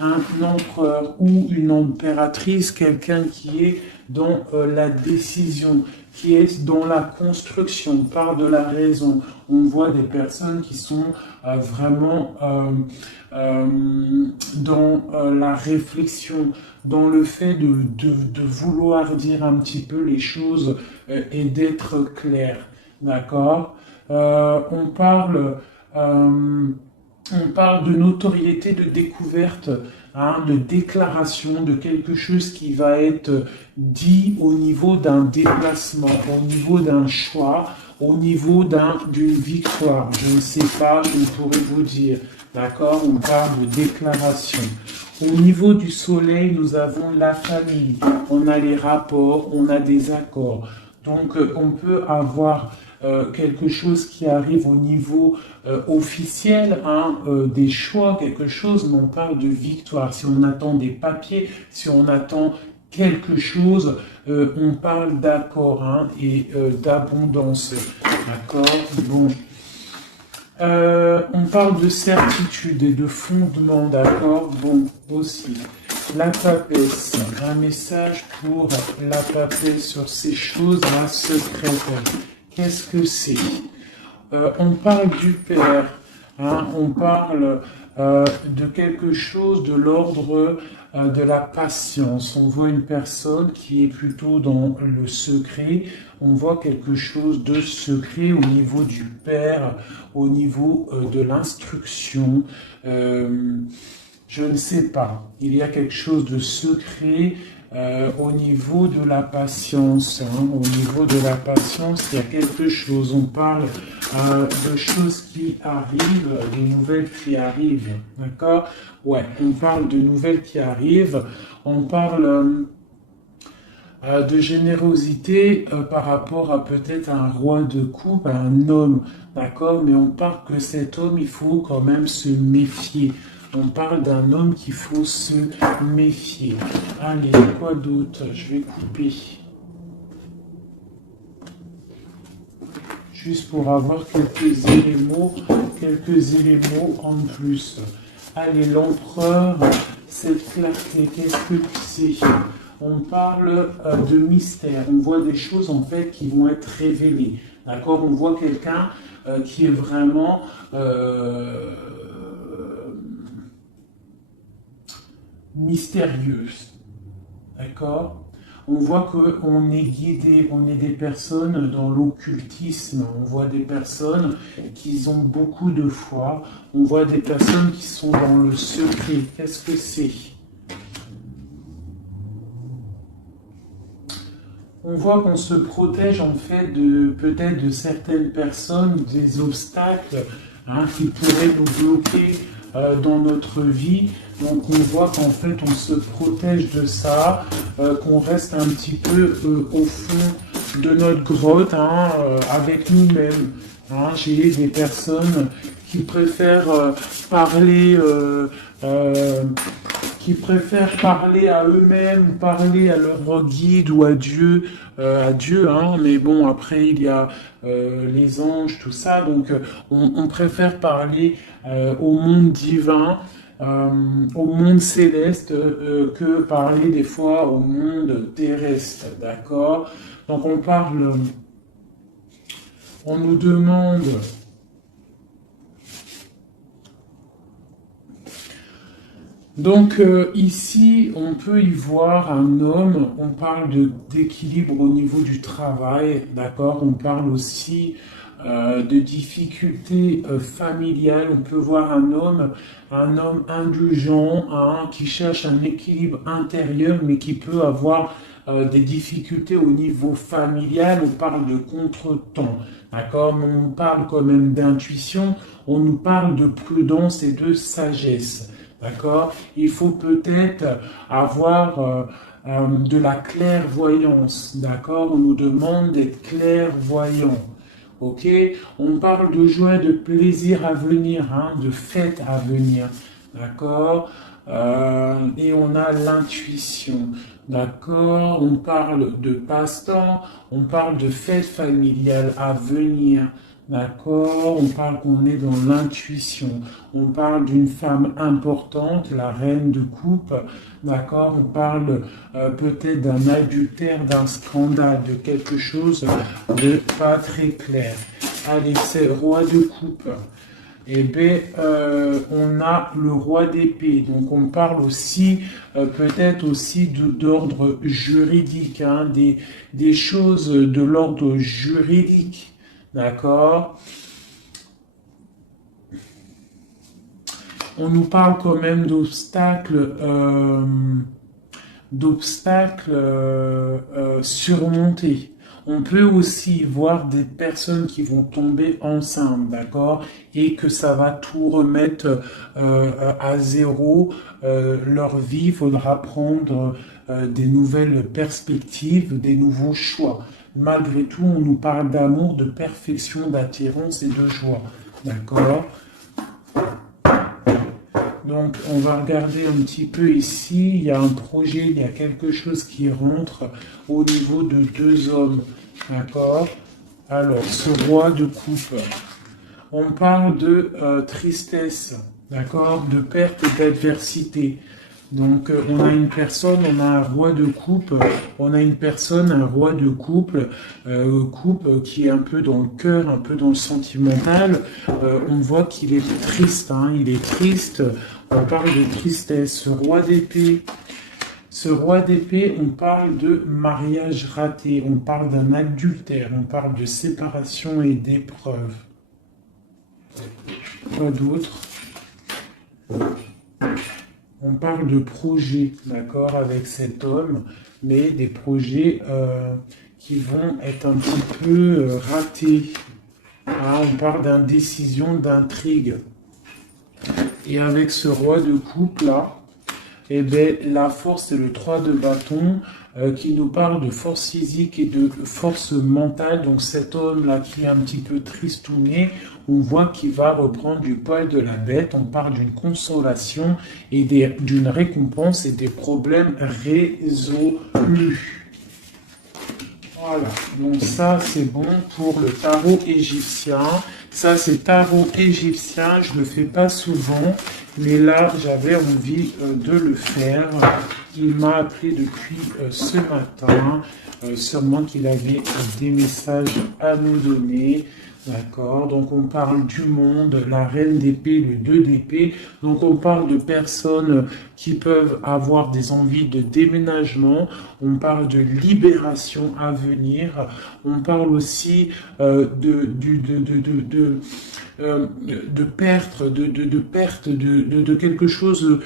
un empereur ou une impératrice, quelqu'un qui est dans la décision, qui est dans la construction, par de la raison. On voit des personnes qui sont vraiment dans la réflexion, dans le fait de vouloir dire un petit peu les choses et d'être clair. D'accord. On parle de notoriété, de découverte, hein, de déclaration, de quelque chose qui va être dit au niveau d'un déplacement, au niveau d'un choix, au niveau d'une victoire. Je ne sais pas, je ne pourrais vous dire. D'accord. On parle de déclaration. Au niveau du soleil, nous avons la famille, on a les rapports, on a des accords. Donc, on peut avoir quelque chose qui arrive au niveau officiel, hein, des choix, quelque chose, mais on parle de victoire. Si on attend des papiers, si on attend quelque chose, on parle d'accord, hein, et d'abondance. D'accord. Bon. On parle de certitude et de fondement, d'accord. Bon, aussi. La papesse, un message pour la papesse sur ces choses-là secrètes. Qu'est-ce que c'est? On parle du Père, hein, on parle de quelque chose de l'ordre de la patience. On voit une personne qui est plutôt dans le secret, on voit quelque chose de secret au niveau du Père, au niveau de l'instruction. Je ne sais pas, il y a quelque chose de secret au niveau de la patience. Hein. Au niveau de la patience, il y a quelque chose. On parle de choses qui arrivent, des nouvelles qui arrivent. D'accord? Ouais, on parle de nouvelles qui arrivent. On parle de générosité par rapport à peut-être un roi de coupe, à un homme. D'accord? Mais on parle que cet homme, il faut quand même se méfier. On parle d'un homme qu'il faut se méfier. Allez, quoi d'autre? Je vais couper. Juste pour avoir quelques éléments en plus. Allez, l'empereur, cette clarté, qu'est-ce que c'est? On parle de mystère. On voit des choses en fait qui vont être révélées. D'accord? On voit quelqu'un qui est vraiment mystérieuse. D'accord? On voit qu'on est guidé, on est des personnes dans l'occultisme, on voit des personnes qui ont beaucoup de foi, on voit des personnes qui sont dans le secret. Qu'est-ce que c'est? On voit qu'on se protège en fait peut-être de certaines personnes, des obstacles, hein, qui pourraient nous bloquer dans notre vie. Donc on voit qu'en fait on se protège de ça, qu'on reste un petit peu au fond de notre grotte, hein, avec nous-mêmes. Hein. J'ai des personnes qui préfèrent parler à eux-mêmes, parler à leur guide ou à Dieu, hein, mais bon, après il y a les anges, tout ça, donc on préfère parler au monde divin, au monde céleste, que parler des fois au monde terrestre, d'accord? Donc on nous demande... Donc ici, on peut y voir un homme, on parle d'équilibre au niveau du travail, d'accord? On parle aussi de difficultés familiales. On peut voir un homme indulgent, hein, qui cherche un équilibre intérieur, mais qui peut avoir des difficultés au niveau familial. On parle de contretemps, d'accord? Mais on parle quand même d'intuition, on nous parle de prudence et de sagesse. D'accord? Il faut peut-être avoir de la clairvoyance. D'accord? On nous demande d'être clairvoyant. Ok? On parle de joie, de plaisir à venir, hein, de fête à venir. D'accord? Et on a l'intuition. D'accord? On parle de passe-temps, on parle de fête familiale à venir. D'accord, on parle qu'on est dans l'intuition. On parle d'une femme importante, la reine de coupe. D'accord, on parle peut-être d'un adultère, d'un scandale, de quelque chose de pas très clair. Allez, c'est roi de coupe. Eh bien, on a le roi d'épée. Donc, on parle aussi, peut-être aussi d'ordre juridique, hein, des choses de l'ordre juridique. D'accord? On nous parle quand même d'obstacles surmontés. On peut aussi voir des personnes qui vont tomber enceintes, d'accord, et que ça va tout remettre à zéro. Leur vie, il faudra prendre des nouvelles perspectives, des nouveaux choix. Malgré tout, on nous parle d'amour, de perfection, d'attirance et de joie, d'accord. Donc, on va regarder un petit peu ici. Il y a un projet, il y a quelque chose qui rentre au niveau de deux hommes. D'accord? Alors, ce roi de coupe. On parle de tristesse. D'accord? De perte et d'adversité. Donc, on a une personne, on a un roi de coupe, on a une personne, un roi de couple, qui est un peu dans le cœur, un peu dans le sentimental. On voit qu'il est triste, hein, il est triste. On parle de tristesse. Ce roi d'épée, on parle de mariage raté, on parle d'un adultère, on parle de séparation et d'épreuve. Quoi d'autre? On parle de projets, d'accord, avec cet homme, mais des projets qui vont être un petit peu ratés. Ah, on parle d'indécision, d'intrigue. Et avec ce roi de coupe là, eh bien, la force, c'est le 3 de bâton qui nous parle de force physique et de force mentale. Donc cet homme-là qui est un petit peu tristouné, on voit qu'il va reprendre du poil de la bête. On parle d'une consolation et d'une récompense et des problèmes résolus. Voilà, donc ça c'est bon pour le tarot égyptien. Ça c'est tarot égyptien, je ne le fais pas souvent, mais là j'avais envie de le faire. Il m'a appelé depuis ce matin, sûrement qu'il avait des messages à nous donner. D'accord, donc on parle du monde, la reine d'épée, le 2 d'épée. Donc on parle de personnes qui peuvent avoir des envies de déménagement. On parle de libération à venir. On parle aussi de perte de quelque chose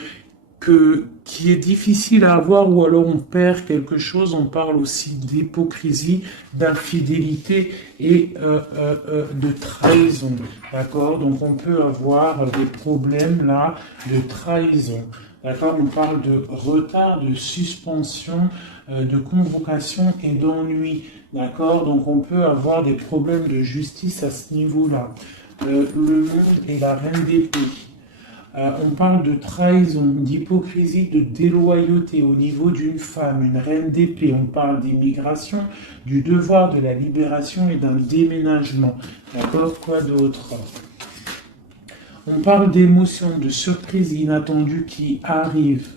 qui est difficile à avoir, ou alors on perd quelque chose. On parle aussi d'hypocrisie, d'infidélité et de trahison. D'accord? Donc on peut avoir des problèmes là de trahison. D'accord? On parle de retard, de suspension, de convocation et d'ennui. D'accord? Donc on peut avoir des problèmes de justice à ce niveau-là. Le monde et la reine d'épée. On parle de trahison, d'hypocrisie, de déloyauté au niveau d'une femme, une reine d'épée. On parle d'immigration, du devoir de la libération et d'un déménagement. D'accord? Quoi d'autre? On parle d'émotions, de surprises inattendues qui arrivent.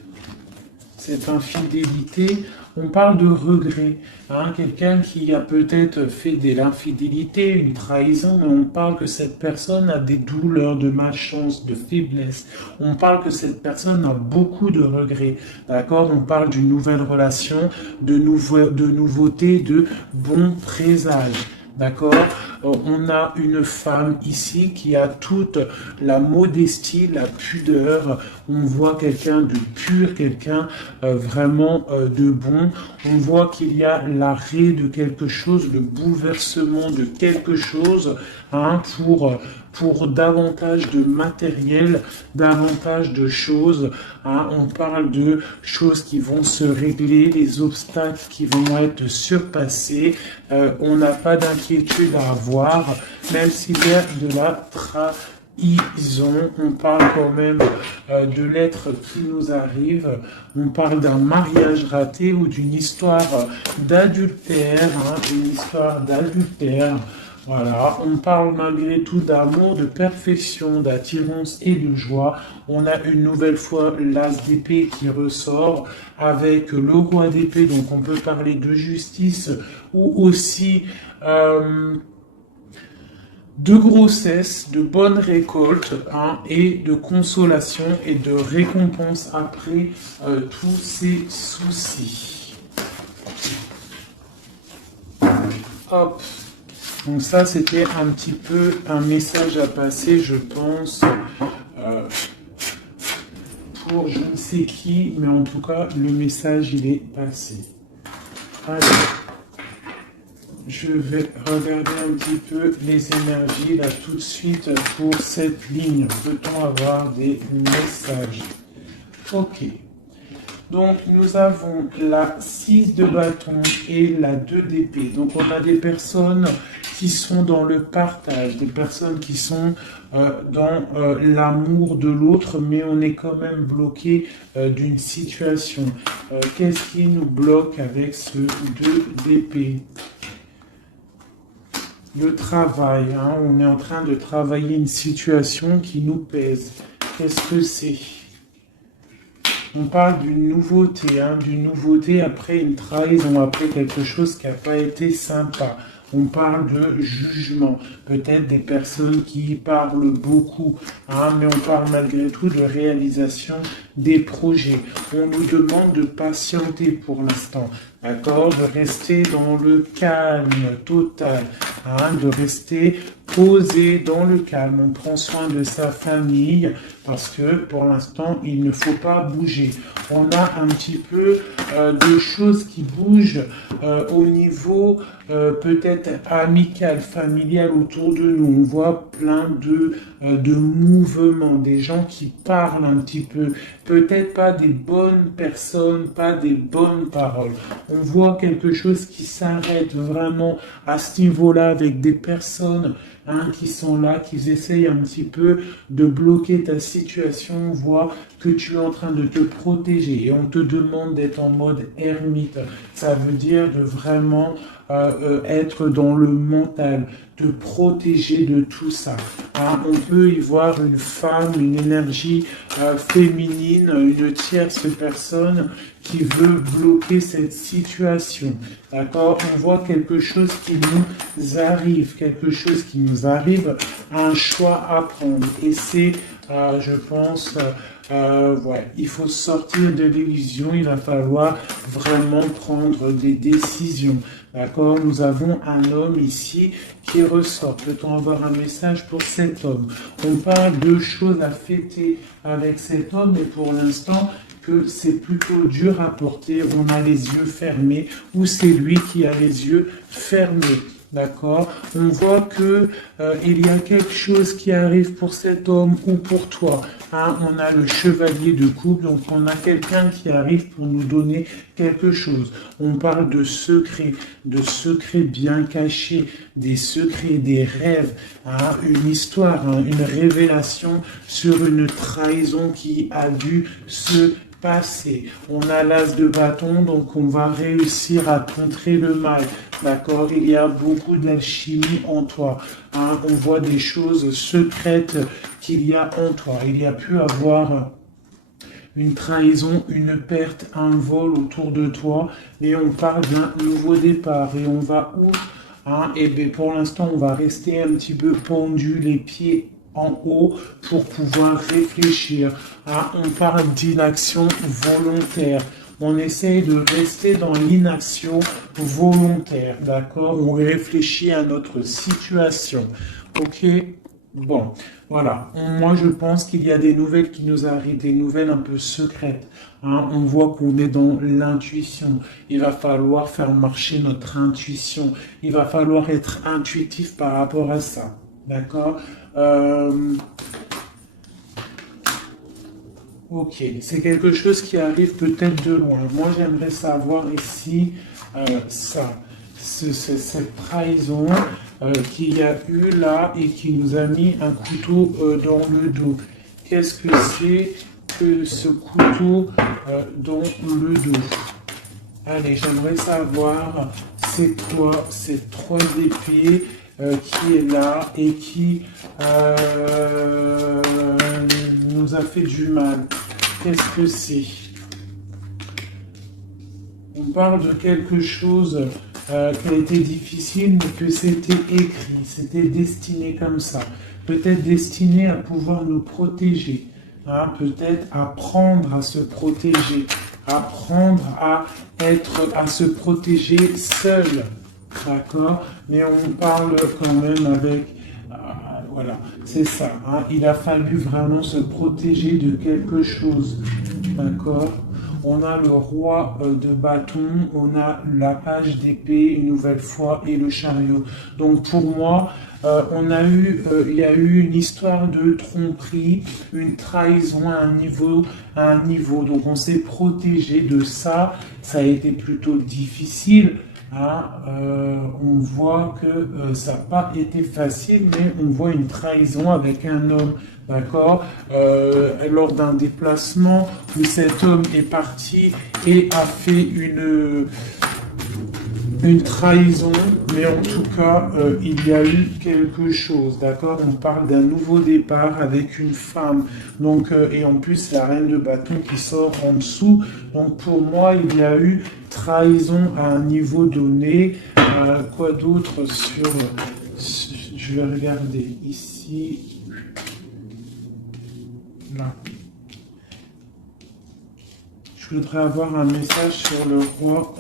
Cette infidélité, on parle de regret. Hein, quelqu'un qui a peut-être fait de l'infidélité, une trahison, mais on parle que cette personne a des douleurs, de malchance, de faiblesse. On parle que cette personne a beaucoup de regrets. D'accord? On parle d'une nouvelle relation, de nouveauté, de bons présages. D'accord? On a une femme ici qui a toute la modestie, la pudeur. On voit quelqu'un de pur, quelqu'un vraiment de bon. On voit qu'il y a l'arrêt de quelque chose, le bouleversement de quelque chose, hein, pour davantage de matériel, davantage de choses. Hein. On parle de choses qui vont se régler, les obstacles qui vont être surpassés. On n'a pas d'inquiétude à avoir, même s'il y a de la trahison. On parle quand même de lettres qui nous arrivent. On parle d'un mariage raté ou d'une histoire d'adultère. Hein, une histoire d'adultère. Voilà, on parle malgré tout d'amour, de perfection, d'attirance et de joie. On a une nouvelle fois l'as d'épée qui ressort avec le roi d'épée, donc on peut parler de justice ou aussi de grossesse, de bonne récolte hein, et de consolation et de récompense après tous ces soucis. Hop. Donc ça, c'était un petit peu un message à passer, je pense, pour je ne sais qui, mais en tout cas, le message, il est passé. Allez, je vais regarder un petit peu les énergies, là, tout de suite, pour cette ligne. Peut-on avoir des messages? Ok. Donc, nous avons la 6 de bâton et la 2 d'épée. Donc, on a des personnes qui sont dans le partage, des personnes qui sont dans l'amour de l'autre, mais on est quand même bloqué d'une situation. Qu'est-ce qui nous bloque avec ce 2 d'épée? Le travail, hein, on est en train de travailler une situation qui nous pèse. Qu'est-ce que c'est? On parle d'une nouveauté, après une trahison, après quelque chose qui n'a pas été sympa. On parle de jugement, peut-être des personnes qui parlent beaucoup, hein, mais on parle malgré tout de réalisation des projets. On nous demande de patienter pour l'instant, d'accord, de rester dans le calme total, hein, de rester posé dans le calme. On prend soin de sa famille parce que pour l'instant, il ne faut pas bouger. On a un petit peu de choses qui bougent au niveau peut-être amical, familial autour de nous. On voit plein de mouvements, des gens qui parlent un petit peu. Peut-être pas des bonnes personnes, pas des bonnes paroles. On voit quelque chose qui s'arrête vraiment à ce niveau-là avec des personnes hein, qui sont là, qui essayent un petit peu de bloquer ta situation. On voit que tu es en train de te protéger et on te demande d'être en mode ermite. Ça veut dire de vraiment être dans le mental, te protéger de tout ça. Hein, on peut y voir une femme, une énergie féminine, une tierce personne qui veut bloquer cette situation. D'accord? On voit quelque chose qui nous arrive, un choix à prendre. Et c'est, je pense, ouais, il faut sortir de l'illusion, il va falloir vraiment prendre des décisions. D'accord? Nous avons un homme ici qui ressort. Peut-on avoir un message pour cet homme? On parle de choses à fêter avec cet homme, mais pour l'instant, que c'est plutôt dur à porter. On a les yeux fermés ou c'est lui qui a les yeux fermés. D'accord? On voit que il y a quelque chose qui arrive pour cet homme ou pour toi. Hein? On a le chevalier de coupe, donc on a quelqu'un qui arrive pour nous donner quelque chose. On parle de secrets bien cachés, des secrets, des rêves, hein? Une histoire, hein? Une révélation sur une trahison qui a dû se passer. On a l'as de bâton, donc on va réussir à contrer le mal. D'accord? Il y a beaucoup d'alchimie en toi. Hein? On voit des choses secrètes qu'il y a en toi. Il y a pu avoir une trahison, une perte, un vol autour de toi. Et on parle d'un nouveau départ. Et on va où? Hein? Et bien pour l'instant, on va rester un petit peu pendu, les pieds en haut pour pouvoir réfléchir. Ah, on parle d'inaction volontaire. On essaye de rester dans l'inaction volontaire, d'accord? On réfléchit à notre situation, ok? Bon, voilà. Moi, je pense qu'il y a des nouvelles qui nous arrivent, des nouvelles un peu secrètes. Hein? On voit qu'on est dans l'intuition. Il va falloir faire marcher notre intuition. Il va falloir être intuitif par rapport à ça, d'accord? Ok, c'est quelque chose qui arrive peut-être de loin. Moi, j'aimerais savoir ici cette trahison qu'il y a eu là et qui nous a mis un couteau dans le dos. Qu'est-ce que c'est que ce couteau dans le dos? Allez, j'aimerais savoir, c'est quoi ces trois épées qui est là et qui nous a fait du mal. Qu'est-ce que c'est? On parle de quelque chose qui a été difficile, mais que c'était écrit, c'était destiné comme ça. Peut-être destiné à pouvoir nous protéger, hein, peut-être apprendre à se protéger, apprendre à se protéger seul, d'accord? Mais on parle quand même avec, voilà, c'est ça, hein, il a fallu vraiment se protéger de quelque chose, d'accord? On a le roi de bâton, on a la page d'épée une nouvelle fois et le chariot. Donc pour moi, il y a eu une histoire de tromperie, une trahison à un niveau. Donc on s'est protégé de ça. Ça a été plutôt difficile. Hein. On voit que ça n'a pas été facile, mais on voit une trahison avec un homme. D'accord, lors d'un déplacement où cet homme est parti et a fait une trahison, mais en tout cas, il y a eu quelque chose, d'accord? On parle d'un nouveau départ avec une femme, donc, et en plus la reine de bâton qui sort en dessous, donc pour moi, il y a eu trahison à un niveau donné. Quoi d'autre je vais regarder ici. Là. Je voudrais avoir un message sur le roi,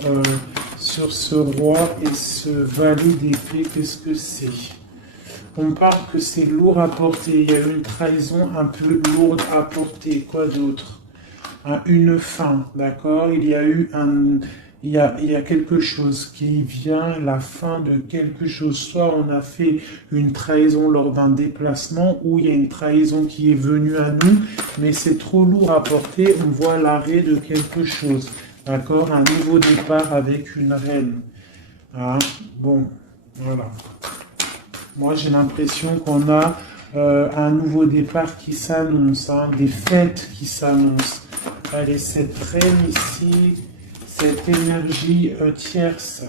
sur ce roi et ce valet d'épée. Qu'est-ce que c'est? On parle que c'est lourd à porter. Il y a une trahison un peu lourde à porter. Quoi d'autre? Une fin, d'accord? Il y a eu il y a quelque chose qui vient, la fin de quelque chose. Soit on a fait une trahison lors d'un déplacement, ou il y a une trahison qui est venue à nous, mais c'est trop lourd à porter, on voit l'arrêt de quelque chose. D'accord? Un nouveau départ avec une reine. Hein? Bon, voilà. Moi, j'ai l'impression qu'on a un nouveau départ qui s'annonce, hein, des fêtes qui s'annoncent. Allez, cette reine ici, cette énergie tierce.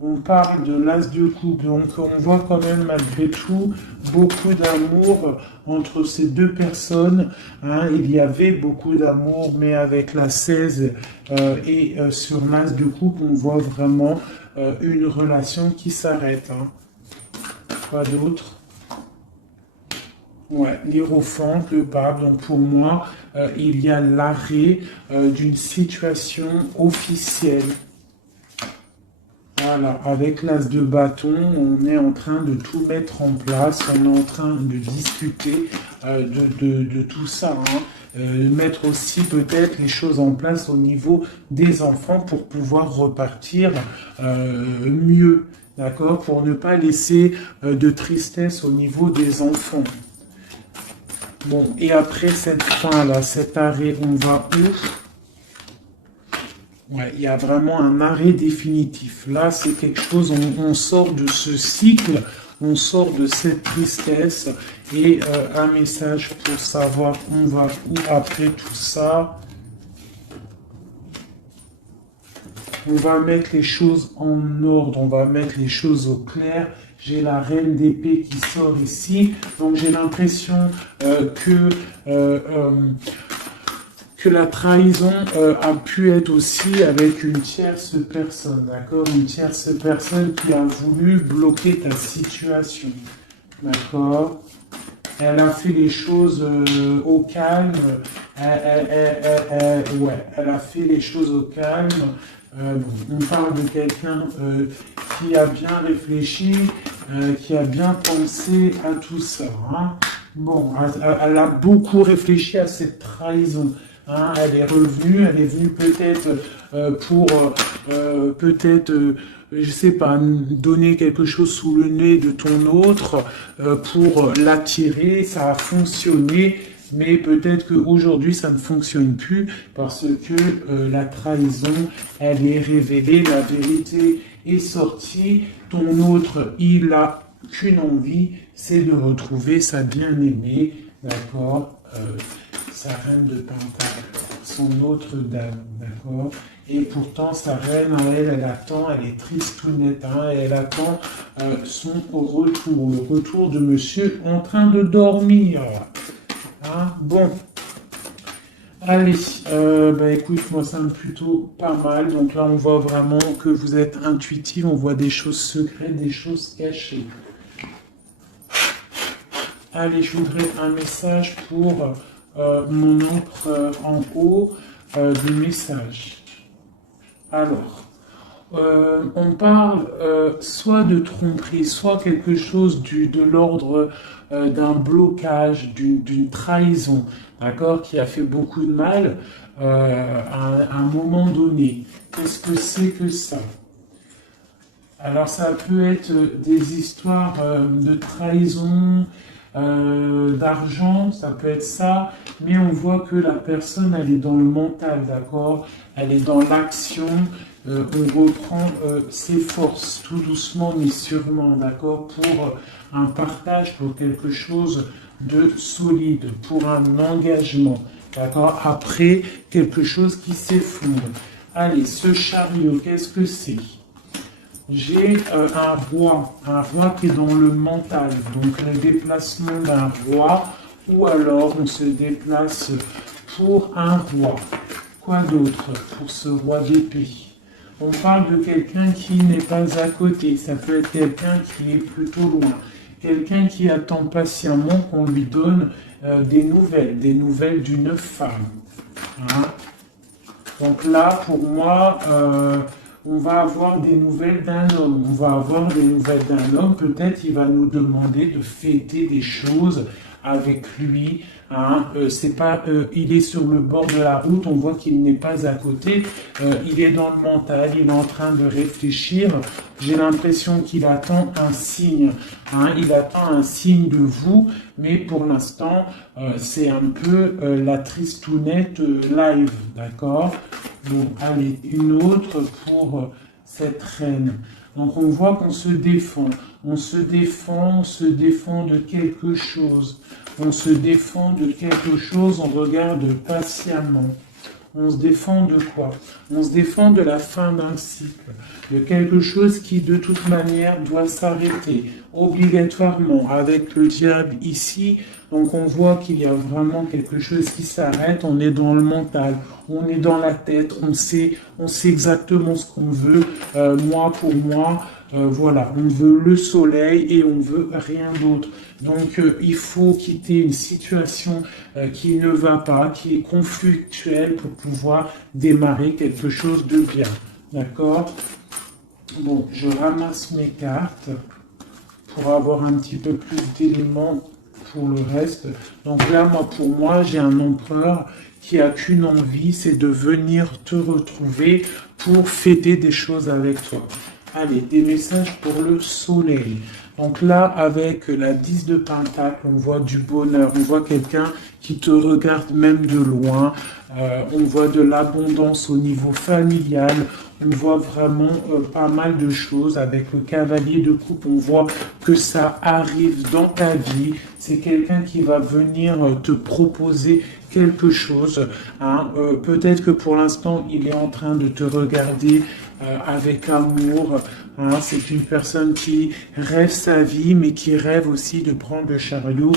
On parle de l'as de coupe, donc on voit quand même malgré tout beaucoup d'amour entre ces deux personnes. Hein. Il y avait beaucoup d'amour, mais avec la 16 et sur l'as de coupe, on voit vraiment une relation qui s'arrête. Hein. Quoi d'autre? Ouais, l'hiérophant, le pape. Donc pour moi, il y a l'arrêt d'une situation officielle. Voilà, avec l'as de bâton, on est en train de tout mettre en place, on est en train de discuter de tout ça. Hein. Mettre aussi peut-être les choses en place au niveau des enfants pour pouvoir repartir mieux, d'accord, pour ne pas laisser de tristesse au niveau des enfants. Bon, et après cette fin-là, cet arrêt, on va où? Ouais, il y a vraiment un arrêt définitif. Là, c'est quelque chose, on sort de ce cycle, on sort de cette tristesse, et un message pour savoir on va où après tout ça. On va mettre les choses en ordre, on va mettre les choses au clair. J'ai la reine d'épée qui sort ici, donc j'ai l'impression que la trahison a pu être aussi avec une tierce personne, d'accord? Une tierce personne qui a voulu bloquer ta situation, d'accord? Elle a fait les choses au calme, ouais, elle a fait les choses au calme. On parle de quelqu'un qui a bien réfléchi, qui a bien pensé à tout ça. Hein. Bon, elle a beaucoup réfléchi à cette trahison. Hein. Elle est venue peut-être pour je sais pas, donner quelque chose sous le nez de ton autre pour l'attirer. Ça a fonctionné. Mais peut-être qu'aujourd'hui, ça ne fonctionne plus parce que la trahison, elle est révélée, la vérité est sortie. Ton autre, il a qu'une envie, c'est de retrouver sa bien-aimée, d'accord? sa reine de Pentacle, son autre dame, d'accord? Et pourtant, sa reine, elle attend, elle est tristounette, hein, et elle attend son retour, le retour de monsieur en train de dormir. Hein? Bon. Allez, écoute, moi ça me plutôt pas mal. Donc là, on voit vraiment que vous êtes intuitif, on voit des choses secrètes, des choses cachées. Allez, je voudrais un message pour mon empereur en haut du message. Alors, on parle soit de tromperie, soit quelque chose de l'ordre d'un blocage, d'une trahison, d'accord, qui a fait beaucoup de mal à un moment donné. Qu'est-ce que c'est que ça? Alors, ça peut être des histoires de trahison, d'argent, ça peut être ça, mais on voit que la personne, elle est dans le mental, d'accord? Elle est dans l'action, on reprend ses forces, tout doucement mais sûrement, d'accord? Pour un partage, pour quelque chose de solide, pour un engagement, d'accord? Après, quelque chose qui s'effondre. Allez, ce chariot, qu'est-ce que c'est? J'ai un roi qui est dans le mental, donc le déplacement d'un roi, ou alors on se déplace pour un roi. Quoi d'autre pour ce roi d'épée? On parle de quelqu'un qui n'est pas à côté, ça peut être quelqu'un qui est plutôt loin, quelqu'un qui attend patiemment qu'on lui donne des nouvelles d'une femme. Hein? Donc là, pour moi, on va avoir des nouvelles d'un homme. On va avoir des nouvelles d'un homme. Peut-être il va nous demander de fêter des choses avec lui. Hein. C'est pas, il est sur le bord de la route. On voit qu'il n'est pas à côté. Il est dans le mental. Il est en train de réfléchir. J'ai l'impression qu'il attend un signe. Hein. Il attend un signe de vous. Mais pour l'instant, c'est un peu la tristounette live. D'accord? Bon, allez, une autre pour cette reine. Donc on voit qu'on se défend. On se défend de quelque chose. On se défend de quelque chose, on regarde patiemment. On se défend de quoi? On se défend de la fin d'un cycle, de quelque chose qui de toute manière doit s'arrêter, obligatoirement, avec le diable ici. Donc on voit qu'il y a vraiment quelque chose qui s'arrête, on est dans le mental, on est dans la tête, on sait exactement ce qu'on veut, moi pour moi. Voilà, on veut le soleil et on veut rien d'autre. Donc il faut quitter une situation qui ne va pas, qui est conflictuelle pour pouvoir démarrer quelque chose de bien. D'accord? Bon, je ramasse mes cartes pour avoir un petit peu plus d'éléments pour le reste. Donc là, pour moi, j'ai un empereur qui a qu'une envie, c'est de venir te retrouver pour fêter des choses avec toi. Allez, des messages pour le soleil. Donc là, avec la 10 de Pentacle, on voit du bonheur, on voit quelqu'un qui te regarde même de loin, on voit de l'abondance au niveau familial, on voit vraiment pas mal de choses. Avec le cavalier de coupe, on voit que ça arrive dans ta vie. C'est quelqu'un qui va venir te proposer quelque chose. Hein. Peut-être que pour l'instant, il est en train de te regarder avec amour. Hein. C'est une personne qui rêve sa vie, mais qui rêve aussi de prendre le chariot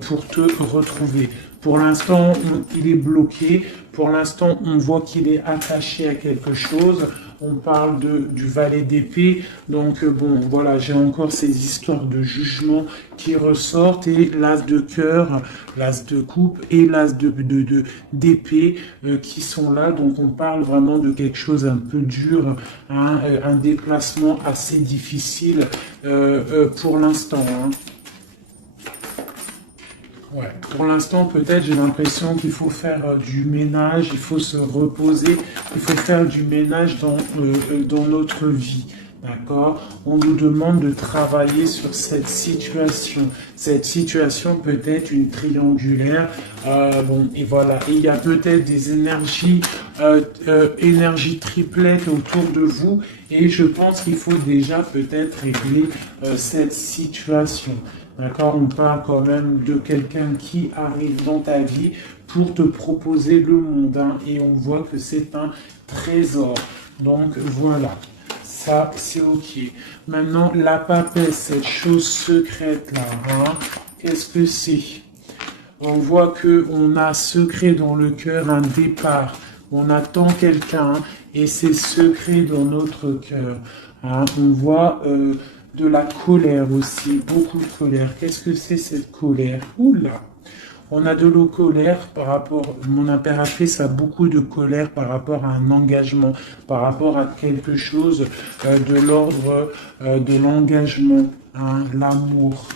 pour te retrouver. Pour l'instant, il est bloqué. Pour l'instant, on voit qu'il est attaché à quelque chose. On parle du valet d'épée. Donc, bon, voilà, j'ai encore ces histoires de jugement qui ressortent. Et l'as de cœur, l'as de coupe et l'as d'épée qui sont là. Donc, on parle vraiment de quelque chose un peu dur, hein, un déplacement assez difficile pour l'instant. Hein. Ouais. Pour l'instant, peut-être, j'ai l'impression qu'il faut faire du ménage, il faut se reposer, il faut faire du ménage dans notre vie. D'accord? On nous demande de travailler sur cette situation. Cette situation peut être une triangulaire. Bon, et voilà. Et il y a peut-être des énergies triplettes autour de vous. Et je pense qu'il faut déjà peut-être régler cette situation. D'accord? On parle quand même de quelqu'un qui arrive dans ta vie pour te proposer le monde, hein, et on voit que c'est un trésor. Donc voilà, ça c'est ok. Maintenant, la papesse, cette chose secrète là, hein, qu'est-ce que c'est? On voit que on a secret dans le cœur, un départ. On attend quelqu'un et c'est secret dans notre cœur, hein. On voit de la colère aussi, beaucoup de colère. Qu'est-ce que c'est cette colère? Oula! On a de la colère par rapport, mon impératrice a beaucoup de colère par rapport à un engagement, par rapport à quelque chose de l'ordre de l'engagement, hein, l'amour.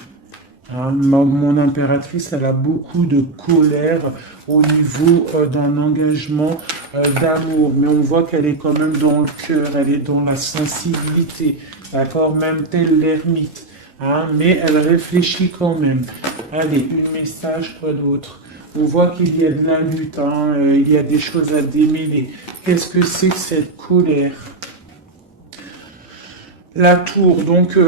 Hein, mon impératrice, elle a beaucoup de colère au niveau d'un engagement d'amour, mais on voit qu'elle est quand même dans le cœur, elle est dans la sensibilité, d'accord, même tel l'ermite, hein, mais elle réfléchit quand même. Allez, un message, quoi d'autre? On voit qu'il y a de la lutte, hein, il y a des choses à démêler. Qu'est-ce que c'est que cette colère? La tour, donc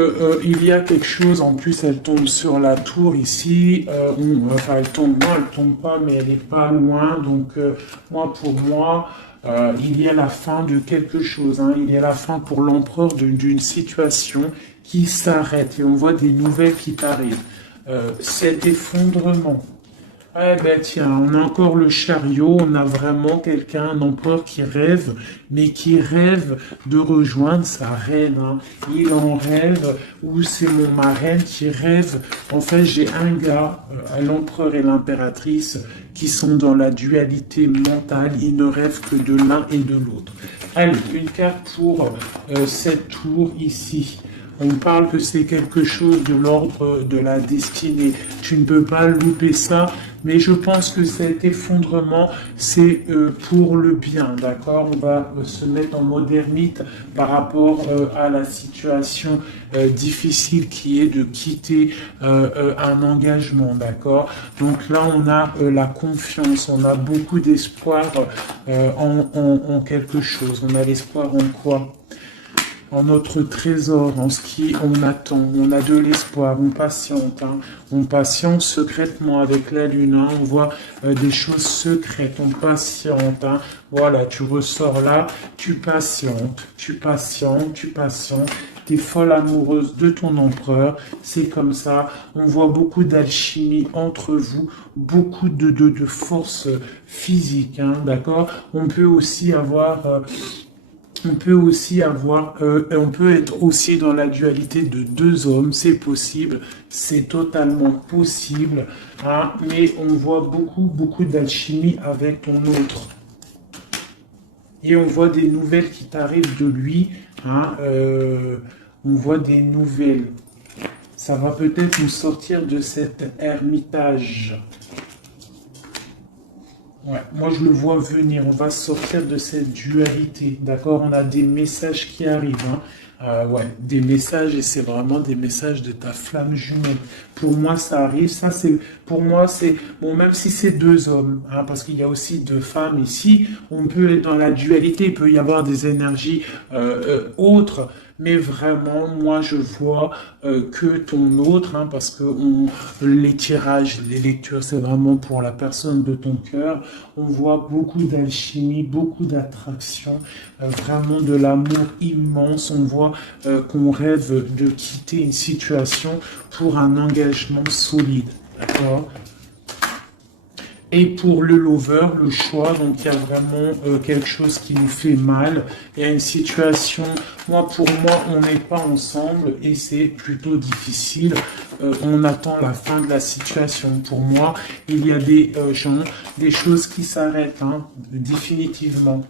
il y a quelque chose, en plus elle tombe sur la tour ici, enfin elle tombe, non elle tombe pas, mais elle est pas loin, donc pour moi, il y a la fin de quelque chose, hein, il y a la fin pour l'empereur d'une situation qui s'arrête, et on voit des nouvelles qui arrivent. Cet effondrement. Eh ben tiens, on a encore le chariot, on a vraiment quelqu'un, un empereur qui rêve, mais qui rêve de rejoindre sa reine, hein. Il en rêve, ou c'est mon marraine qui rêve. En fait, j'ai un gars, l'empereur et l'impératrice, qui sont dans la dualité mentale, ils ne rêvent que de l'un et de l'autre. Allez, une carte pour cette tour ici. On parle que c'est quelque chose de l'ordre de la destinée. Tu ne peux pas louper ça, mais je pense que cet effondrement, c'est pour le bien, d'accord? On va se mettre en mode ermite par rapport à la situation difficile qui est de quitter un engagement, d'accord? Donc là, on a la confiance, on a beaucoup d'espoir en quelque chose. On a l'espoir en quoi? En notre trésor, en ce qui on attend, on a de l'espoir, on patiente, hein. On patiente secrètement avec la lune, hein. On voit des choses secrètes, on patiente, hein. Voilà, tu ressors là, tu patientes, tu patientes, tu patientes. T'es folle amoureuse de ton empereur, c'est comme ça. On voit beaucoup d'alchimie entre vous, beaucoup de force physique, hein, d'accord? On peut aussi avoir on peut aussi avoir, on peut être aussi dans la dualité de deux hommes, c'est possible, c'est totalement possible, hein, mais on voit beaucoup d'alchimie avec ton autre. Et on voit des nouvelles qui t'arrivent de lui, hein, on voit des nouvelles. Ça va peut-être nous sortir de cet ermitage. Ouais, moi je le vois venir, on va sortir de cette dualité, d'accord? On a des messages qui arrivent, hein. Ouais, des messages, et c'est vraiment des messages de ta flamme jumelle. Pour moi, ça arrive, ça c'est, pour moi c'est, bon, même si c'est deux hommes, hein, parce qu'il y a aussi deux femmes ici, on peut être dans la dualité, il peut y avoir des énergies autres, mais vraiment, moi, je vois que ton autre, hein, parce que les tirages, les lectures, c'est vraiment pour la personne de ton cœur. On voit beaucoup d'alchimie, beaucoup d'attraction, vraiment de l'amour immense. On voit qu'on rêve de quitter une situation pour un engagement solide. D'accord ? Et pour le lover, le choix, donc il y a vraiment quelque chose qui nous fait mal. Il y a une situation, pour moi, on n'est pas ensemble et c'est plutôt difficile. On attend la fin de la situation. Pour moi, il y a des gens, des choses qui s'arrêtent, hein, définitivement.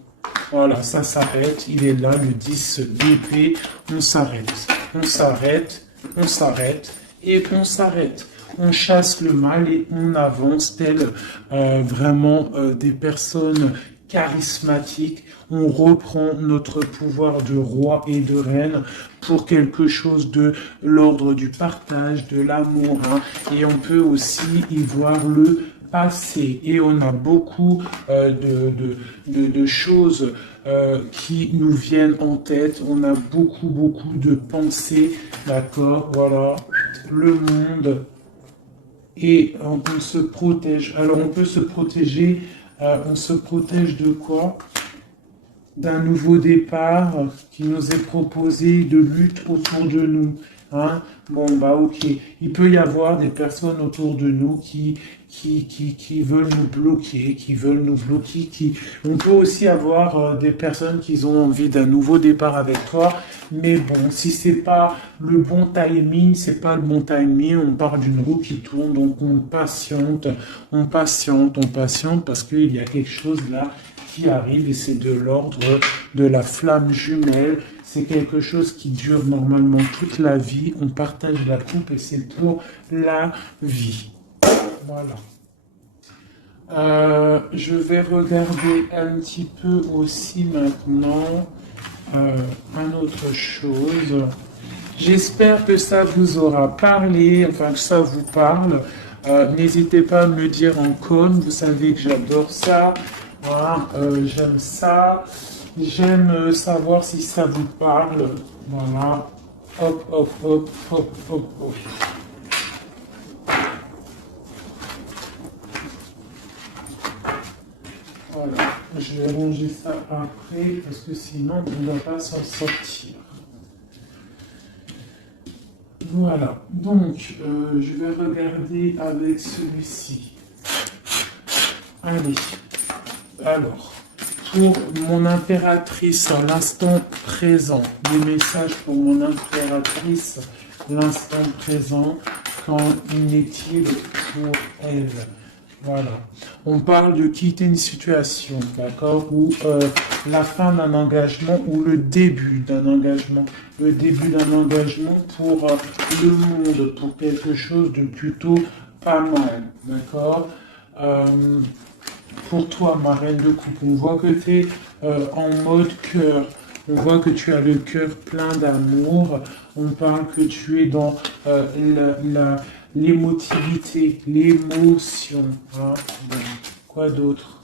Voilà, ça s'arrête. Il est là, le 10 d'épée. On s'arrête. On s'arrête. On s'arrête. Et on s'arrête. On chasse le mal et on avance tel vraiment des personnes charismatiques. On reprend notre pouvoir de roi et de reine pour quelque chose de l'ordre du partage, de l'amour, hein. Et on peut aussi y voir le passé. Et on a beaucoup de choses qui nous viennent en tête. On a beaucoup de pensées. D'accord, voilà. Le monde. et on se protège. Alors on peut se protéger, on se protège de quoi? D'un nouveau départ qui nous est proposé, de lutte autour de nous. Hein? Bon, bah ok. Il peut y avoir des personnes autour de nous qui veulent nous bloquer, On peut aussi avoir des personnes qui ont envie d'un nouveau départ avec toi. Mais bon, si c'est pas le bon timing, on part d'une roue qui tourne, donc on patiente parce qu'il y a quelque chose là qui arrive et c'est de l'ordre de la flamme jumelle. C'est quelque chose qui dure normalement toute la vie. On partage la coupe et c'est pour la vie. Voilà. Je vais regarder un petit peu aussi maintenant une autre chose. J'espère que ça vous aura parlé, enfin que ça vous parle. N'hésitez pas à me le dire en com. Vous savez que j'adore ça. Voilà, j'aime ça. J'aime savoir si ça vous parle. Voilà. Hop, hop, hop, hop, hop, hop. Voilà. Je vais ranger ça après parce que sinon on ne va pas s'en sortir. Voilà. Donc, je vais regarder avec celui-ci. Allez. Alors, pour mon impératrice à l'instant présent, des messages pour mon impératrice, l'instant présent, quand il est-il pour elle? Voilà. On parle de quitter une situation, d'accord, ou la fin d'un engagement ou le début d'un engagement. Le début d'un engagement pour le monde, pour quelque chose de plutôt pas mal, d'accord. Pour toi, ma reine de coupe, on voit que tu es en mode cœur. On voit que tu as le cœur plein d'amour. On parle que tu es dans l'émotivité, l'émotion. Hein. Bon. Quoi d'autre?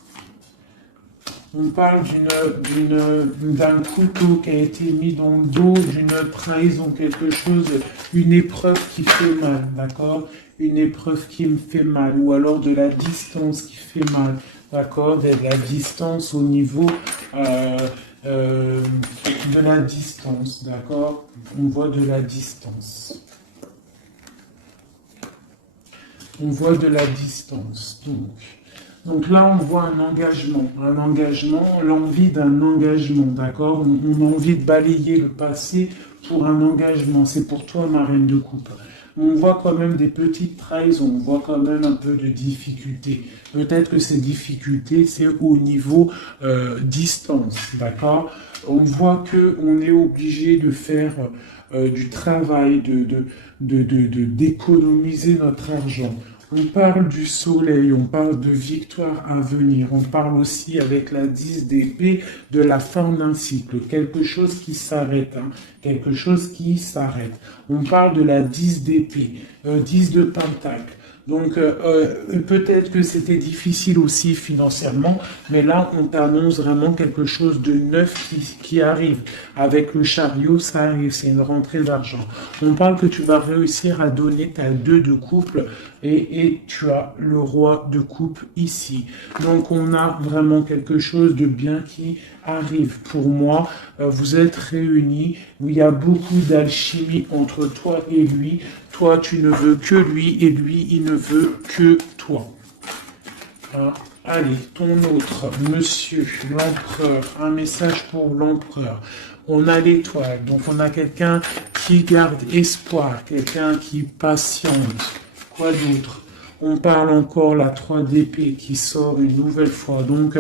On parle d'un couteau qui a été mis dans le dos, d'une trahison, quelque chose, une épreuve qui fait mal, d'accord? Une épreuve qui me fait mal, ou alors de la distance qui fait mal, d'accord? De la distance au niveau de la distance, d'accord? On voit de la distance. On voit de la distance, donc là, on voit un engagement, l'envie d'un engagement, d'accord? On a envie de balayer le passé pour un engagement. C'est pour toi, ma reine de coupe. On voit quand même des petites trahisons, on voit quand même un peu de difficultés. Peut-être que ces difficultés, c'est au niveau distance, d'accord? On voit qu'on est obligé de faire du travail, d'économiser notre argent. On parle du soleil, on parle de victoire à venir, on parle aussi avec la 10 d'épée de la fin d'un cycle, quelque chose qui s'arrête, hein, quelque chose qui s'arrête. On parle de la 10 d'épée, 10 de pentacle. Donc peut-être que c'était difficile aussi financièrement, mais là on t'annonce vraiment quelque chose de neuf qui arrive. Avec le chariot, ça arrive, c'est une rentrée d'argent. On parle que tu vas réussir à donner ta 2 de couple et tu as le roi de coupe ici. Donc on a vraiment quelque chose de bien qui arrive. Pour moi, vous êtes réunis, où il y a beaucoup d'alchimie entre toi et lui. Toi, tu ne veux que lui et lui, il ne veut que toi. Hein? Allez, ton autre, monsieur, l'empereur, un message pour l'empereur. On a l'étoile, donc on a quelqu'un qui garde espoir, quelqu'un qui patiente. Quoi d'autre? On parle encore la 3 d'épée qui sort une nouvelle fois. Donc,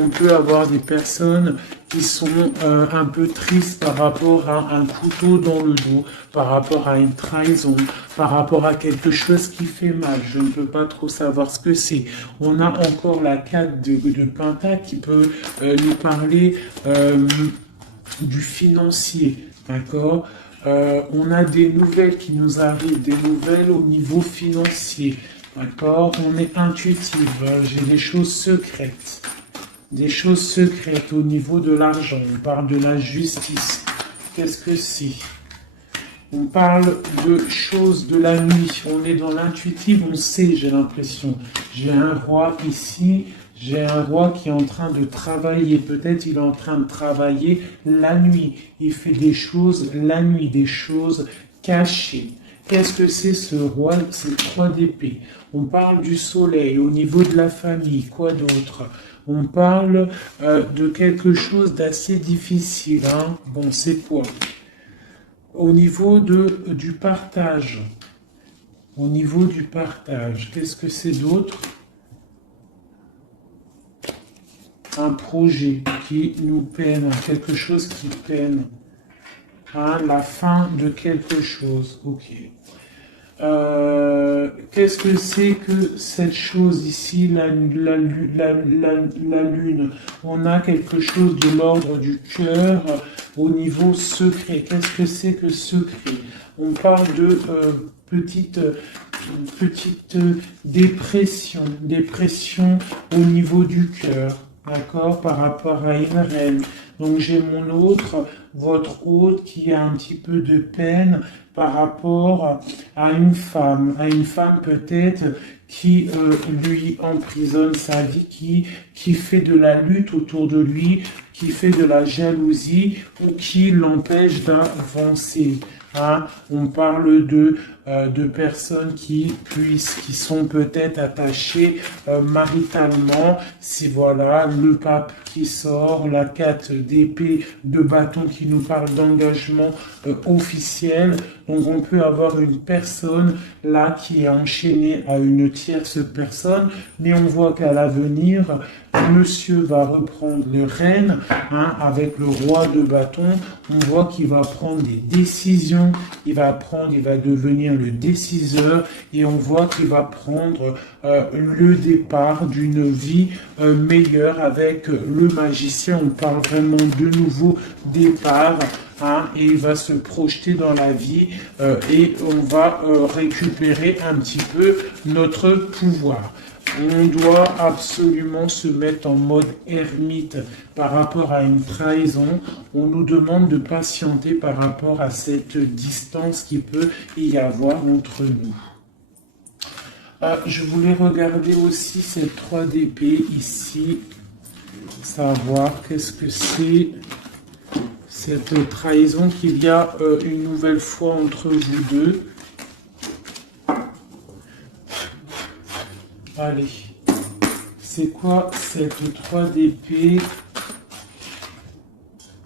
on peut avoir des personnes qui sont un peu tristes par rapport à un couteau dans le dos, par rapport à une trahison, par rapport à quelque chose qui fait mal. Je ne peux pas trop savoir ce que c'est. On a encore la 4 de pentacle qui peut nous parler du financier, d'accord? On a des nouvelles qui nous arrivent, des nouvelles au niveau financier. D'accord? On est intuitif. J'ai des choses secrètes. Des choses secrètes au niveau de l'argent. On parle de la justice. Qu'est-ce que c'est? On parle de choses de la nuit. On est dans l'intuitif, on sait, j'ai l'impression. J'ai un roi ici. J'ai un roi qui est en train de travailler. Peut-être il est en train de travailler la nuit. Il fait des choses la nuit, des choses cachées. Qu'est-ce que c'est ce roi? C'est le 3 d'épée. On parle du soleil au niveau de la famille. Quoi d'autre? On parle de quelque chose d'assez difficile. Hein. Bon, c'est quoi? Au niveau du partage. Au niveau du partage. Qu'est-ce que c'est d'autre? Un projet qui nous peine, quelque chose qui peine, hein, la fin de quelque chose, ok. Qu'est-ce que c'est que cette chose ici, la lune? On a quelque chose de l'ordre du cœur au niveau secret. Qu'est-ce que c'est que secret? On parle de petite dépression au niveau du cœur. D'accord, par rapport à une reine. Donc j'ai mon autre, votre hôte, qui a un petit peu de peine par rapport à une femme peut-être qui lui emprisonne sa vie, qui fait de la lutte autour de lui, qui fait de la jalousie ou qui l'empêche d'avancer. Hein, on parle de personnes qui sont peut-être attachées maritalement. Si voilà, le pape qui sort, la 4 d'épée de bâton qui nous parle d'engagement officiel. Donc on peut avoir une personne là qui est enchaînée à une tierce personne, mais on voit qu'à l'avenir, monsieur va reprendre le règne, hein, avec le roi de bâton. On voit qu'il va prendre des décisions, il va devenir le déciseur, et on voit qu'il va prendre le départ d'une vie meilleure avec le magicien. On parle vraiment de nouveau départ. Hein, et il va se projeter dans la vie et on va récupérer un petit peu notre pouvoir. On doit absolument se mettre en mode ermite par rapport à une trahison. On nous demande de patienter par rapport à cette distance qui peut y avoir entre nous. Je voulais regarder aussi cette 3 d'épée ici, savoir qu'est-ce que c'est. Cette trahison qu'il y a une nouvelle fois entre vous deux. Allez, c'est quoi cette 3 d'épée?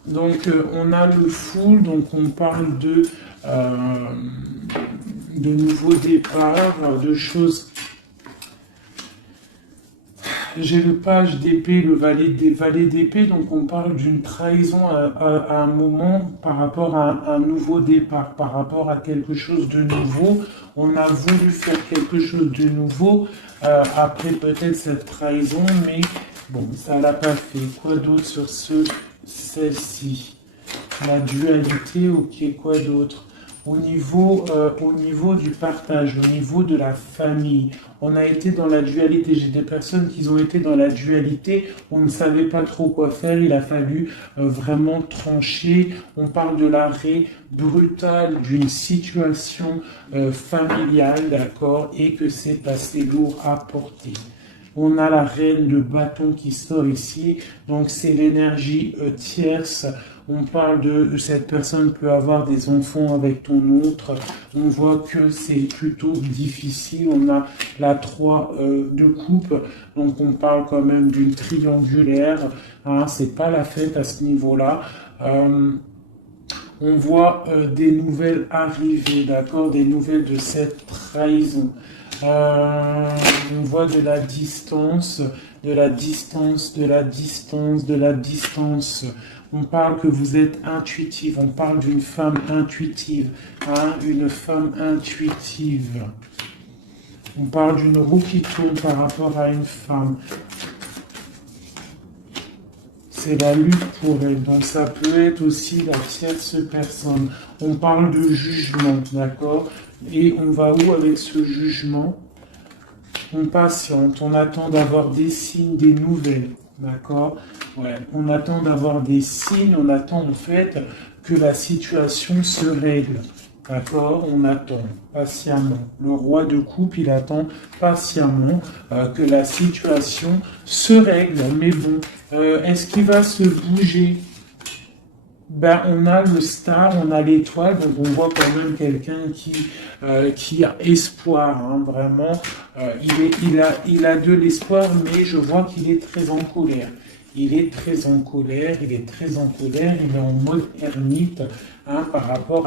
Donc on a le Fool, donc on parle de nouveaux départs, de choses. J'ai le page d'épée, le valet d'épée, donc on parle d'une trahison à un moment par rapport à un nouveau départ, par rapport à quelque chose de nouveau. On a voulu faire quelque chose de nouveau après peut-être cette trahison, mais bon, ça l'a pas fait. Quoi d'autre sur celle-ci? La dualité, ok, quoi d'autre? Au niveau du partage, au niveau de la famille, on a été dans la dualité. J'ai des personnes qui ont été dans la dualité, on ne savait pas trop quoi faire, il a fallu vraiment trancher. On parle de l'arrêt brutal d'une situation familiale, d'accord, et que c'est assez lourd à porter. On a la reine de bâton qui sort ici, donc c'est l'énergie tierce. On parle de cette personne peut avoir des enfants avec ton autre. On voit que c'est plutôt difficile. On a la 3 de coupe, donc on parle quand même d'une triangulaire. Hein, c'est pas la fête à ce niveau-là. On voit des nouvelles arriver, d'accord, des nouvelles de cette trahison. On voit de la distance, de la distance, de la distance, de la distance. On parle que vous êtes intuitive, on parle d'une femme intuitive, hein, une femme intuitive. On parle d'une roue qui tourne par rapport à une femme. C'est la lutte pour elle, donc ça peut être aussi la tierce personne. On parle de jugement, d'accord? Et on va où avec ce jugement? On patiente, on attend d'avoir des signes, des nouvelles, d'accord? Ouais, on attend d'avoir des signes, on attend en fait que la situation se règle. D'accord? On attend patiemment. Le roi de coupe, il attend patiemment que la situation se règle. Mais bon, est-ce qu'il va se bouger? Ben, on a le star, on a l'étoile, donc on voit quand même quelqu'un qui a espoir, hein, vraiment. Il a de l'espoir, mais je vois qu'il est très en colère. Il est très en colère, il est très en colère, il est en mode ermite, hein, par rapport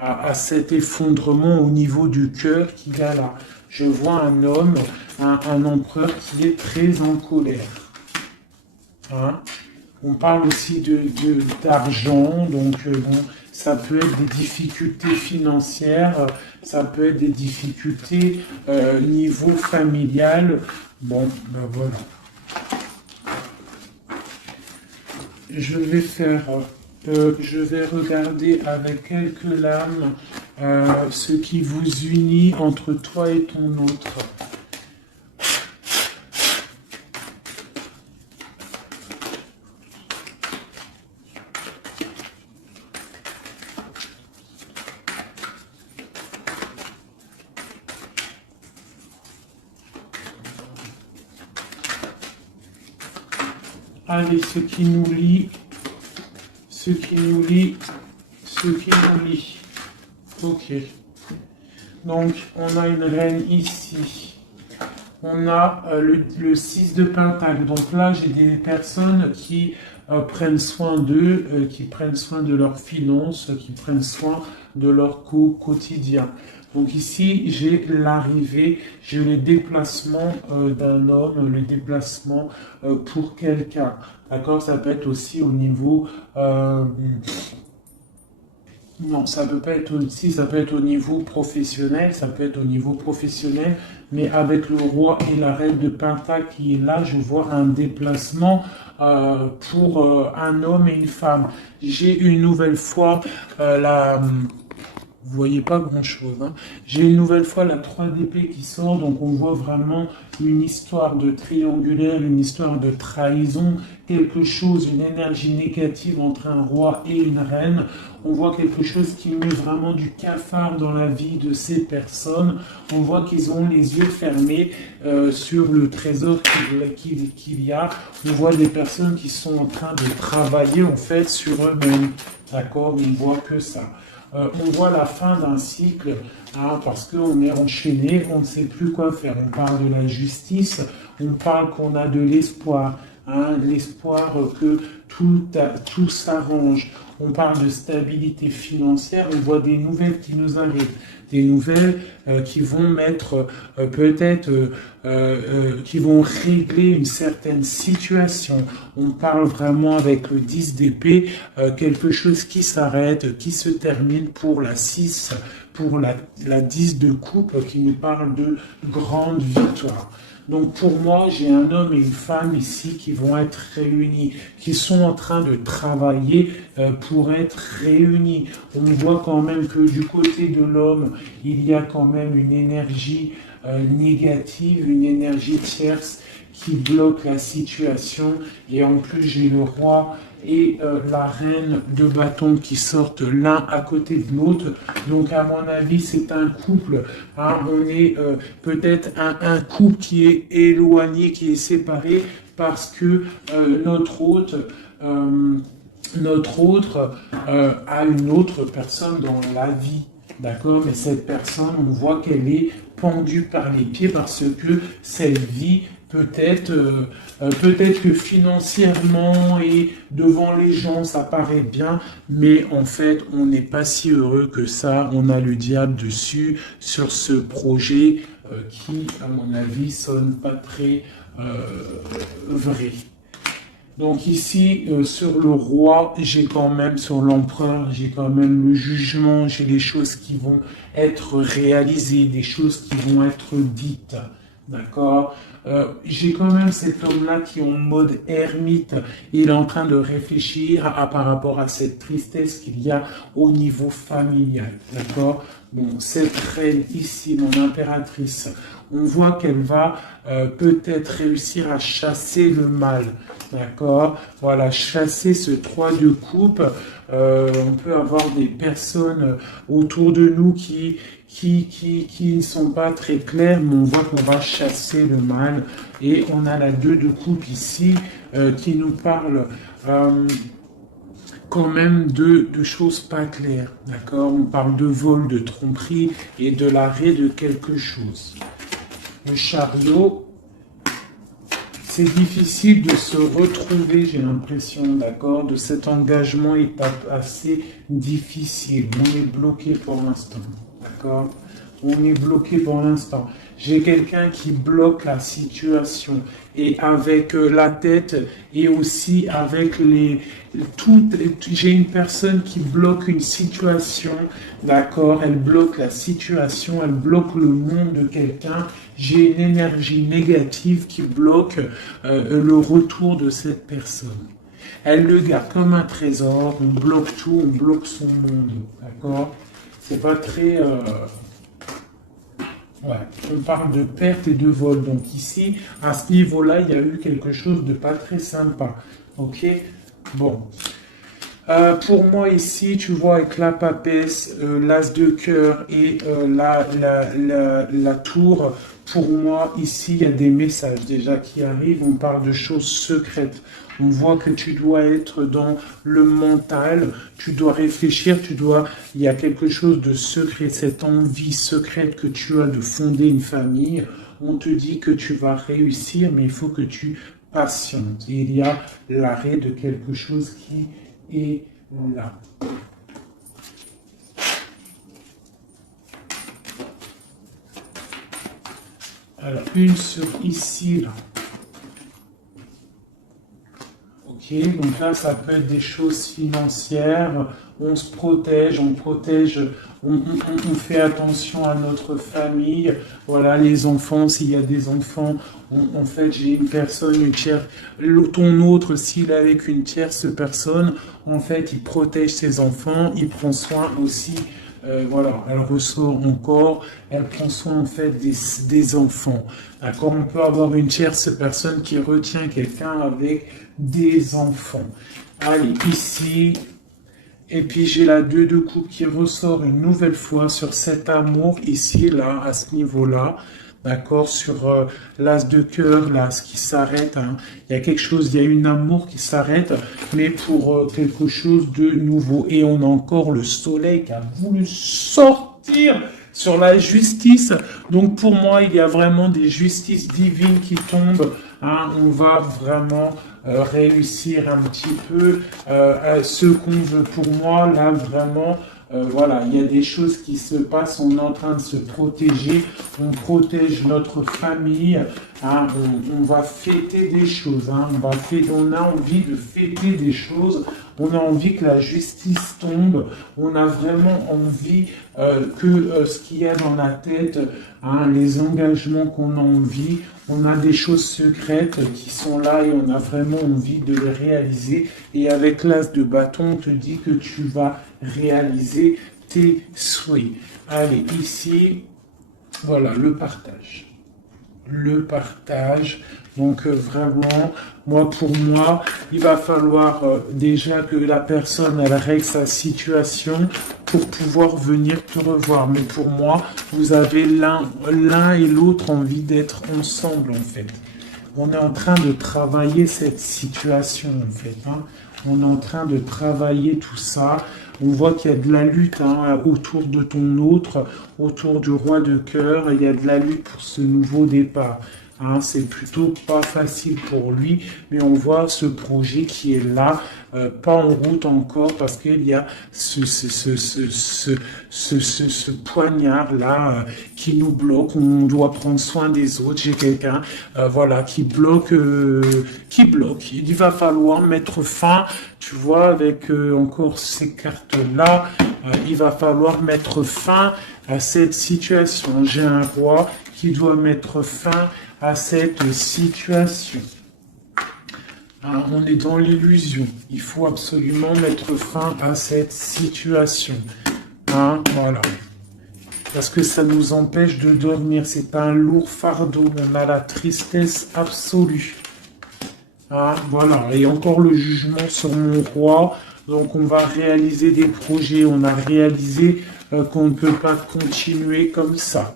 à cet effondrement au niveau du cœur qu'il a là. Je vois un homme, un empereur qui est très en colère. Hein. On parle aussi d'argent, donc bon, ça peut être des difficultés financières, ça peut être des difficultés niveau familial. Bon, ben voilà. Je vais regarder avec quelques lames ce qui vous unit entre toi et ton autre. Allez, ce qui nous lie. Ok. Donc, on a une reine ici. On a le 6 de Pentacle. Donc là, j'ai des personnes qui prennent soin d'eux, qui prennent soin de leurs finances, qui prennent soin de leur quotidien. Donc ici, j'ai l'arrivée, j'ai le déplacement d'un homme, le déplacement pour quelqu'un. D'accord? Ça peut être aussi au niveau... non, ça peut pas être aussi, ça peut être au niveau professionnel, mais avec le roi et la reine de Pentacle qui est là, je vois un déplacement pour un homme et une femme. J'ai une nouvelle fois vous voyez pas grand-chose. Hein. J'ai une nouvelle fois la 3 d'épée qui sort, donc on voit vraiment une histoire de triangulaire, une histoire de trahison, quelque chose, une énergie négative entre un roi et une reine. On voit quelque chose qui met vraiment du cafard dans la vie de ces personnes. On voit qu'ils ont les yeux fermés sur le trésor qu'il y a. On voit des personnes qui sont en train de travailler en fait sur eux-mêmes. D'accord? On ne voit que ça. On voit la fin d'un cycle, hein, parce qu'on est enchaîné, on ne sait plus quoi faire. On parle de la justice, on parle qu'on a de l'espoir, hein, l'espoir que tout s'arrange. On parle de stabilité financière, on voit des nouvelles qui nous arrivent, des nouvelles qui vont mettre qui vont régler une certaine situation. On parle vraiment avec le 10 d'épée, quelque chose qui s'arrête, qui se termine pour la 6, pour la 10 de coupe qui nous parle de grande victoire. Donc pour moi, j'ai un homme et une femme ici qui vont être réunis, qui sont en train de travailler pour être réunis. On voit quand même que du côté de l'homme, il y a quand même une énergie négative, une énergie tierce qui bloque la situation. Et en plus, j'ai le roi et la reine de bâton qui sortent l'un à côté de l'autre. Donc à mon avis, c'est un couple. Hein, on est peut-être un couple qui est éloigné, qui est séparé parce que notre hôte a une autre personne dans la vie. D'accord? Mais cette personne, on voit qu'elle est pendue par les pieds parce que cette vie, peut-être que financièrement et devant les gens, ça paraît bien, mais en fait, on n'est pas si heureux que ça. On a le diable dessus sur ce projet qui, à mon avis, sonne pas très vrai. Donc ici, sur le roi, j'ai quand même, sur l'empereur, j'ai quand même le jugement, j'ai les choses qui vont être réalisées, des choses qui vont être dites. D'accord? J'ai quand même cet homme-là qui est en mode ermite. Il est en train de réfléchir par rapport à cette tristesse qu'il y a au niveau familial. D'accord? Bon, cette reine ici, mon impératrice, on voit qu'elle va peut-être réussir à chasser le mal. D'accord? Voilà, chasser ce 3 de coupe. On peut avoir des personnes autour de nous qui ne sont pas très claires, mais on voit qu'on va chasser le mal. Et on a la 2 de coupe ici qui nous parle quand même de choses pas claires. D'accord? On parle de vol, de tromperie et de l'arrêt de quelque chose. Le chariot, c'est difficile de se retrouver, j'ai l'impression, d'accord? De cet engagement est assez difficile. On est bloqué pour l'instant, d'accord? On est bloqué pour l'instant. J'ai quelqu'un qui bloque la situation et avec la tête et aussi avec j'ai une personne qui bloque une situation, d'accord? Elle bloque la situation, elle bloque le monde de quelqu'un. J'ai une énergie négative qui bloque le retour de cette personne. Elle le garde comme un trésor, on bloque tout, on bloque son monde, d'accord? C'est pas très... Ouais, on parle de perte et de vol. Donc ici, à ce niveau-là, il y a eu quelque chose de pas très sympa. Ok? Bon. Pour moi ici, tu vois, avec la papesse, l'as de cœur et la tour, pour moi, ici, il y a des messages déjà qui arrivent. On parle de choses secrètes. On voit que tu dois être dans le mental, tu dois réfléchir, il y a quelque chose de secret, cette envie secrète que tu as de fonder une famille. On te dit que tu vas réussir, mais il faut que tu patientes. Et il y a l'arrêt de quelque chose qui est là. Alors, une sur ici, là. Ok, donc là, ça peut être des choses financières. On se protège, on fait attention à notre famille. Voilà, les enfants, s'il y a des enfants, en fait, j'ai une personne, une tierce, ton autre, s'il est avec une tierce personne, en fait, il protège ses enfants, il prend soin aussi. Voilà, elle ressort encore, elle prend soin en fait des enfants. D'accord, on peut avoir une tierce personne qui retient quelqu'un avec des enfants. Allez, ici, et puis j'ai la 2 de coupe qui ressort une nouvelle fois sur cet amour ici, là, à ce niveau-là. D'accord, sur l'as de cœur, là, ce qui s'arrête. Hein. Il y a quelque chose, il y a une amour qui s'arrête, mais pour quelque chose de nouveau. Et on a encore le soleil qui a voulu sortir sur la justice. Donc pour moi, il y a vraiment des justices divines qui tombent. Hein. On va vraiment réussir un petit peu ce qu'on veut. Pour moi, là, vraiment... voilà, il y a des choses qui se passent, on est en train de se protéger, on protège notre famille, hein, on va fêter des choses, hein, on a envie de fêter des choses, on a envie que la justice tombe, on a vraiment envie que ce qu'il y a dans la tête, hein, les engagements qu'on a envie, on a des choses secrètes qui sont là et on a vraiment envie de les réaliser. Et avec l'as de bâton, on te dit que tu vas réaliser tes souhaits. Allez, ici, voilà, le partage. Le partage. Donc vraiment, pour moi, il va falloir déjà que la personne elle règle sa situation pour pouvoir venir te revoir. Mais pour moi, vous avez l'un et l'autre envie d'être ensemble en fait. On est en train de travailler cette situation en fait. Hein. On est en train de travailler tout ça. On voit qu'il y a de la lutte hein, autour de ton autre, autour du roi de cœur. Il y a de la lutte pour ce nouveau départ. Hein, c'est plutôt pas facile pour lui, mais on voit ce projet qui est là, pas en route encore, parce qu'il y a ce poignard là qui nous bloque. On doit prendre soin des autres. J'ai quelqu'un, voilà, qui bloque. Il va falloir mettre fin. Tu vois, avec encore ces cartes là, il va falloir mettre fin à cette situation. J'ai un roi qui doit mettre fin à cette situation. Alors, on est dans l'illusion. Il faut absolument mettre fin à cette situation. Hein, voilà. parce que ça nous empêche de dormir. C'est un lourd fardeau. On a la tristesse absolue. Hein, voilà. Et encore le jugement sur mon roi. Donc on va réaliser des projets. On a réalisé qu'on ne peut pas continuer comme ça.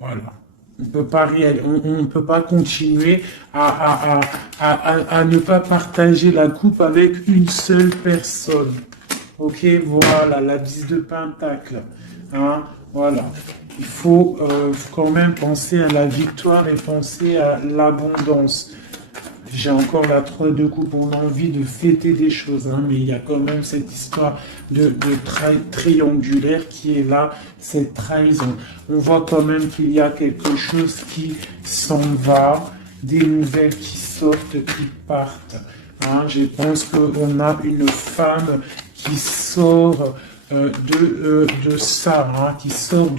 Voilà. On ne peut pas continuer à ne pas partager la coupe avec une seule personne. Ok, voilà, la 10 de pentacle. Hein, voilà. Il faut quand même penser à la victoire et penser à l'abondance. J'ai encore la 3 de coupe, on a envie de fêter des choses, hein, mais il y a quand même cette histoire de triangulaire qui est là, cette trahison. On voit quand même qu'il y a quelque chose qui s'en va, des nouvelles qui sortent, qui partent. Hein, je pense qu'on a une femme qui sort de ça, hein, qui sort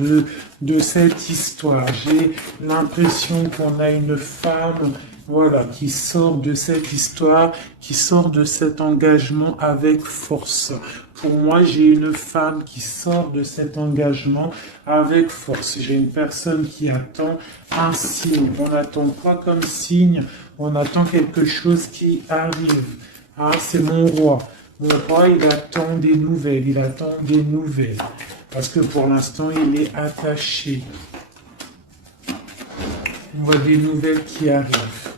de cette histoire. J'ai l'impression qu'on a une femme, voilà, qui sort de cette histoire, qui sort de cet engagement avec force. Pour moi, j'ai une femme qui sort de cet engagement avec force. J'ai une personne qui attend un signe. On attend quoi comme signe? On attend quelque chose qui arrive. Ah, c'est mon roi. Mon roi, il attend des nouvelles. Il attend des nouvelles. Parce que pour l'instant, il est attaché. On voit des nouvelles qui arrivent.